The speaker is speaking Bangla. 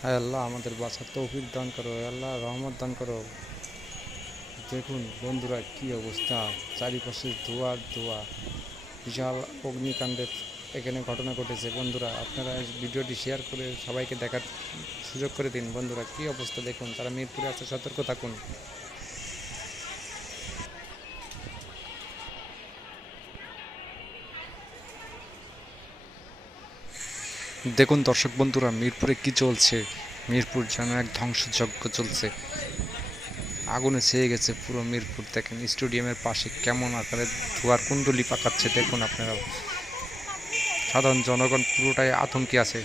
হায় আল্লাহ, আমাদের বাঁচার তৌফিক দান করো, হে আল্লাহ রহমত দান করো। দেখুন বন্ধুরা কি অবস্থা, চারিপাশে ধোঁয়ার ধোঁয়া, বিশাল অগ্নিকাণ্ডের এখানে ঘটনা ঘটেছে। বন্ধুরা আপনারা ভিডিওটি শেয়ার করে সবাইকে দেখার সুযোগ করে দিন। বন্ধুরা কি অবস্থা দেখুন, তারা মিরপুরে আছে, সতর্ক থাকুন। দেখুন দর্শক বন্ধুরা, মিরপুরে কি চলছে, মিরপুর যেন এক ধ্বংসযজ্ঞ চলছে। আগুনে ছেয়ে গেছে পুরো মিরপুর। দেখেন স্টেডিয়ামের পাশে কেমন আকারে ধোঁয়ার কুণ্ডলি পাকাচ্ছে, দেখুন আপনারা। সাধারণ জনগণ পুরোটাই আতঙ্কে আছে।